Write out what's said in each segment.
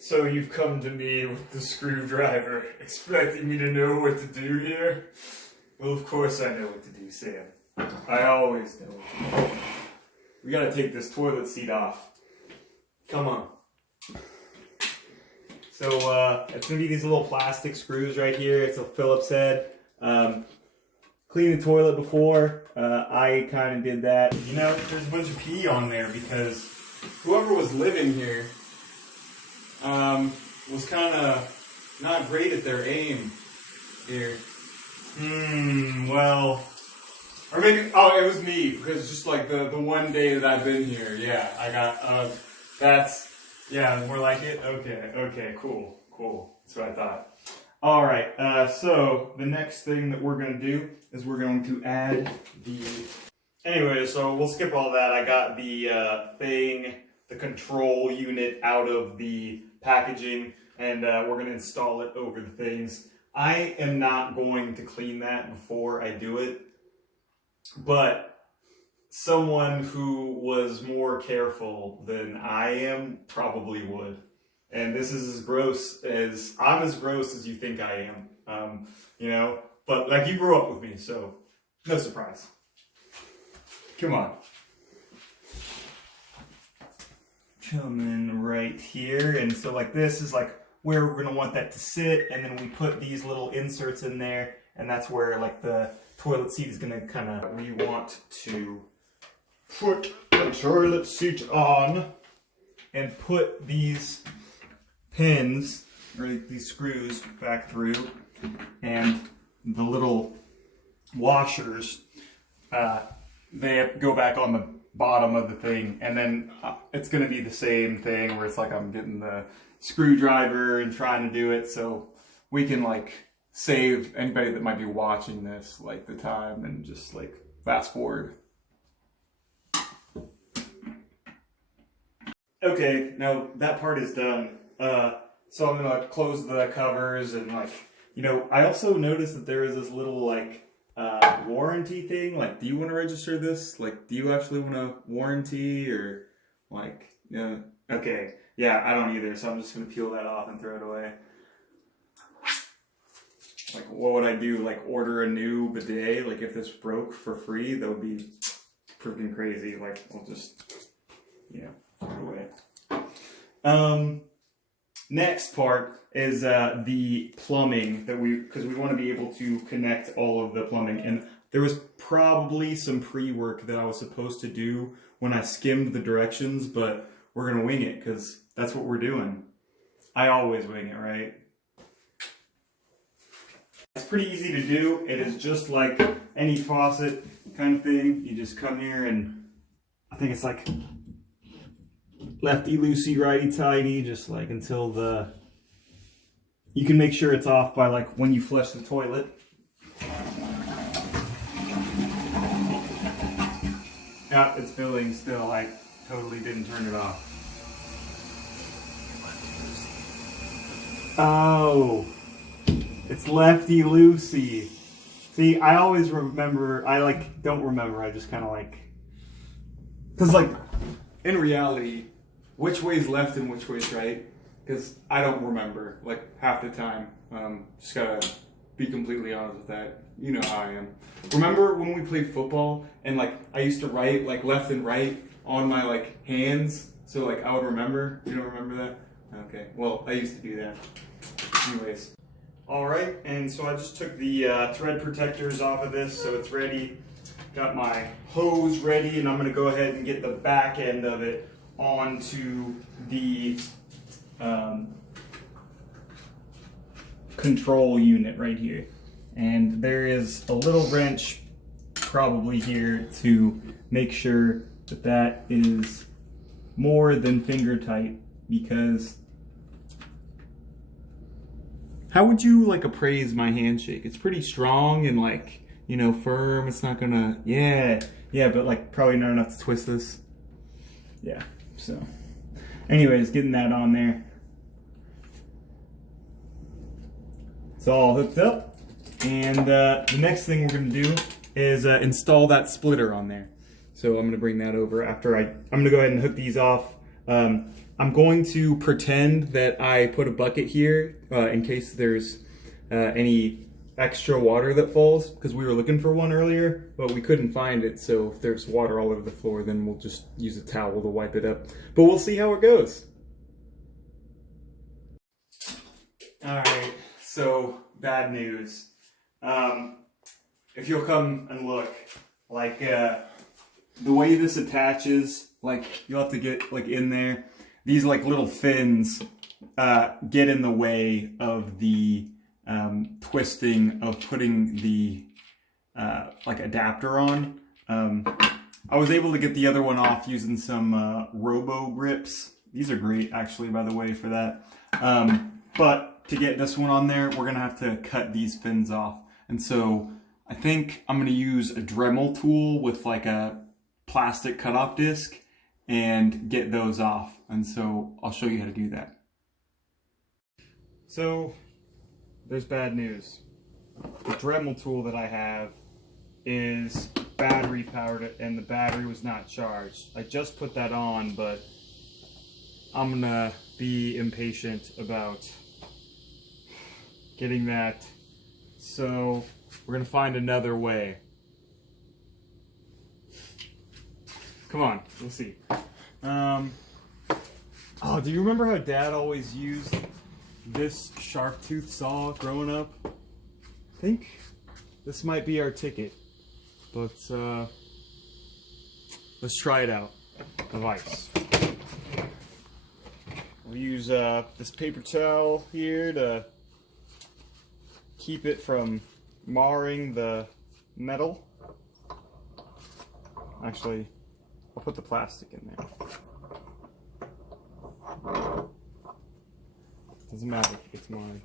So you've come to me with the screwdriver, expecting me to know what to do here? Well, of course I know what to do, Sam. I always know what to do. We gotta take this toilet seat off. Come on. So, it's gonna be these little plastic screws right here. It's a Phillips head. Cleaned the toilet before. I kind of did that. You know, there's a bunch of pee on there because whoever was living here was kind of not great at their aim here. Well, or maybe, oh, it was me, because just like the one day that I've been here, yeah, I got, that's, yeah, more like it? Okay, cool. That's what I thought. Alright, so the next thing that we're going to do is we're going to add the... Anyway, so we'll skip all that. I got the the control unit out of the packaging, and we're going to install it over the things. I am not going to clean that before I do it, but someone who was more careful than I am probably would. And this is as gross as, I'm as gross as you think I am, you know, but like you grew up with me, so no surprise. Come on. Coming right here, and so like this is like where we're gonna want that to sit, and then we put these little inserts in there, and that's where like the toilet seat is gonna kind of, we want to put the toilet seat on and put these pins, or these screws back through, and the little washers, they go back on the bottom of the thing, and then it's going to be the same thing where it's like I'm getting the screwdriver and trying to do it, so we can like save anybody that might be watching this like the time and just like fast forward. Okay, now that part is done. So I'm gonna close the covers, and like, you know, I also noticed that there is this little like warranty thing. Like, do you want to register this? Like, do you actually want a warranty, or like, yeah, okay, yeah, I don't either. So I'm just gonna peel that off and throw it away. Like, what would I do? Like, order a new bidet? Like, if this broke for free, that would be freaking crazy. like, I'll just, yeah, throw it away. Next part is the plumbing that because we want to be able to connect all of the plumbing. And there was probably some pre-work that I was supposed to do when I skimmed the directions, but we're going to wing it because that's what we're doing. I always wing it, right? It's pretty easy to do. It is just like any faucet kind of thing. You just come here, and I think it's like lefty-loosey, righty-tighty, just like until you can make sure it's off by like when you flush the toilet. Yeah, it's filling still. I totally didn't turn it off. Oh, it's lefty-loosey. See, I always remember, I like don't remember, I just kind of like, because like in reality, which way is left and which way is right? Because I don't remember, like, half the time. Just gotta be completely honest with that. You know how I am. Remember when we played football, and, like, I used to write, like, left and right on my, like, hands? So, like, I would remember. You don't remember that? Okay. Well, I used to do that. Anyways. Alright, and so I just took the thread protectors off of this, so it's ready. Got my hose ready, and I'm gonna go ahead and get the back end of it onto the control unit right here. And there is a little wrench probably here to make sure that that is more than finger tight, because how would you like appraise my handshake? It's pretty strong and like, you know, firm. It's not gonna, yeah, but like probably not enough to twist this. Yeah. So, anyways, getting that on there. It's all hooked up, and the next thing we're going to do is install that splitter on there. So I'm going to bring that over after I'm going to go ahead and hook these off. I'm I'm going to pretend that I put a bucket here in case there's any extra water that falls, because we were looking for one earlier, but we couldn't find it. So if there's water all over the floor, then we'll just use a towel to wipe it up. But we'll see how it goes. All right, so bad news. If you'll come and look, like the way this attaches, like you'll have to get like in there. These like little fins get in the way of the twisting of putting the like adapter on. I was able to get the other one off using some robo grips. These are great actually, by the way, for that. But to get this one on there, we're gonna have to cut these fins off. And so I think I'm gonna use a Dremel tool with like a plastic cutoff disc and get those off. And so I'll show you how to do that. So there's bad news. The Dremel tool that I have is battery powered and the battery was not charged. I just put that on, but I'm gonna be impatient about getting that. So we're gonna find another way. Come on, we'll see. Oh, do you remember how Dad always used this sharp tooth saw growing up? I think this might be our ticket, but let's try it out. The vise. We'll use this paper towel here to keep it from marring the metal. Actually, I'll put the plastic in there. Doesn't matter if it's mine.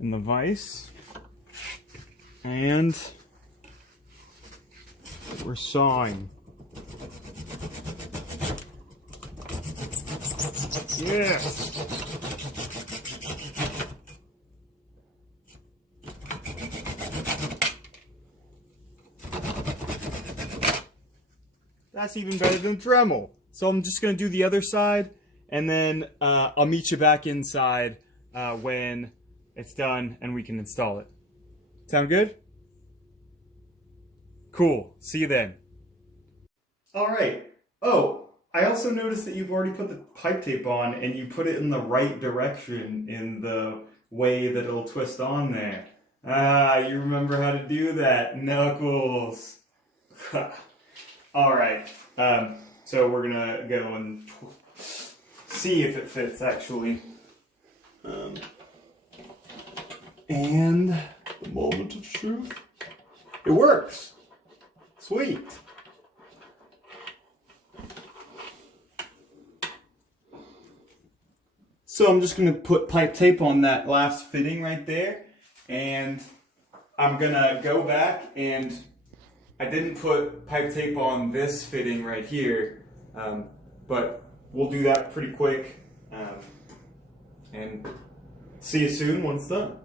In the vise. And we're sawing. Yes! That's even better than Dremel. So I'm just going to do the other side, and then I'll meet you back inside when it's done and we can install it. Sound good? Cool. See you then. All right. Oh, I also noticed that you've already put the pipe tape on and you put it in the right direction in the way that it'll twist on there. Ah, you remember how to do that, Knuckles. All right. So we're gonna go and see if it fits actually. And the moment of truth. It works. Sweet. So I'm just gonna put pipe tape on that last fitting right there, and I'm gonna go back, and I didn't put pipe tape on this fitting right here, but we'll do that pretty quick, and see you soon when it's done.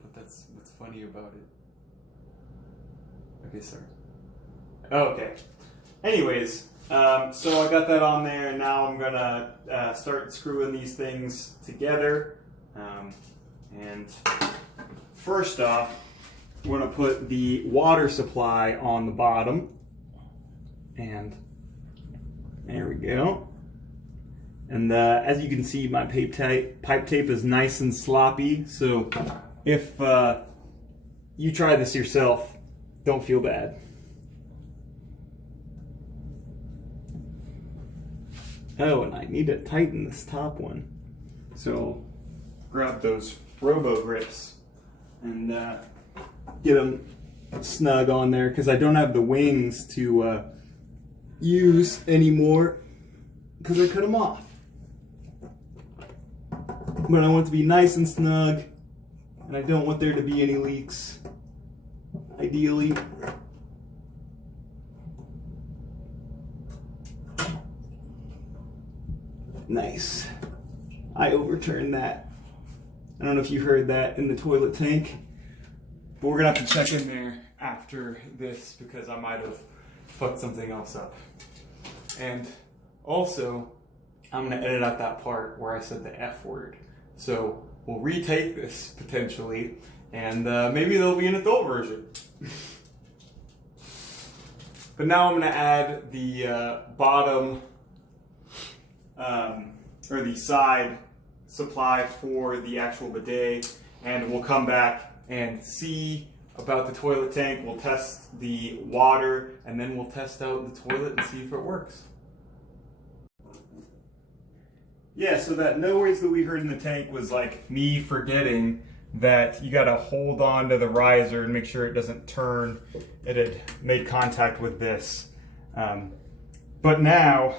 But that's what's funny about it. Okay, sorry. Okay. Anyways, so I got that on there, and now I'm gonna start screwing these things together. And first off, we're gonna put the water supply on the bottom, and there we go. And as you can see, my pipe tape is nice and sloppy, so if you try this yourself, don't feel bad. Oh, and I need to tighten this top one. So grab those robo grips and get them snug on there, because I don't have the wings to use anymore because I cut them off. But I want it to be nice and snug, and I don't want there to be any leaks, ideally. Nice. I overturned that. I don't know if you heard that in the toilet tank, but we're gonna have to check in there after this because I might have fucked something else up. And also, I'm going to edit out that part where I said the F word. So we'll retake this potentially, and maybe there'll be an adult version. But now I'm going to add the bottom or the side supply for the actual bidet, and we'll come back and see about the toilet tank. We'll test the water, and then we'll test out the toilet and see if it works. Yeah, so that noise that we heard in the tank was like me forgetting that you gotta hold on to the riser and make sure it doesn't turn. It had made contact with this. But now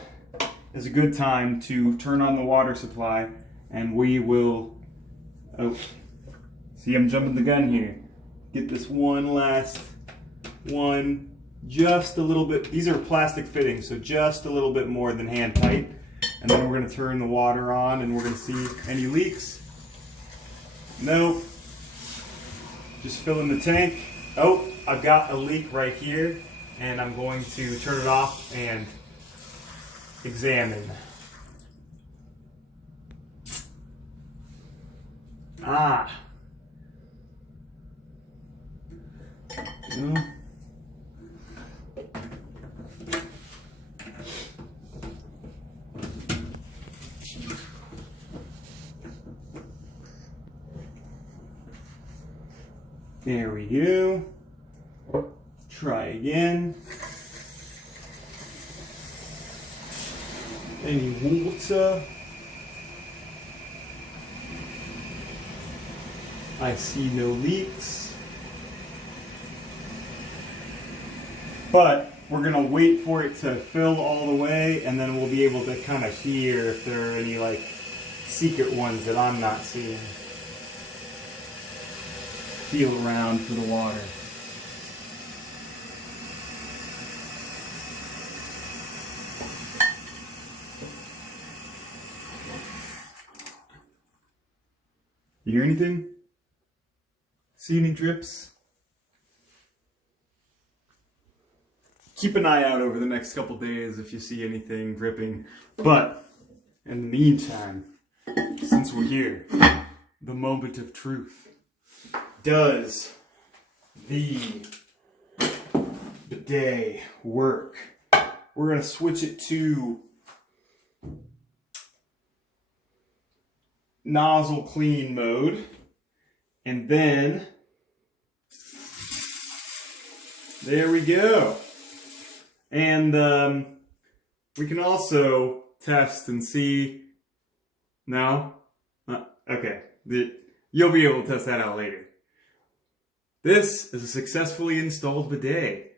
is a good time to turn on the water supply, and we will, oh, see, I'm jumping the gun here. Get this one last one, just a little bit. These are plastic fittings, so just a little bit more than hand tight. And then we're gonna turn the water on, and we're gonna see any leaks. Nope. Just filling the tank. Oh, I've got a leak right here, and I'm going to turn it off and examine. Ah. There we go. Try again. Any water? I see no leaks. But we're gonna wait for it to fill all the way, and then we'll be able to kind of hear if there are any like secret ones that I'm not seeing. Feel around for the water. You hear anything? See any drips? Keep an eye out over the next couple days if you see anything dripping. But in the meantime, since we're here, the moment of truth. Does the bidet work? We're going to switch it to nozzle clean mode, and then there we go. And we can also test and see. No? Okay. You'll be able to test that out later. This is a successfully installed bidet.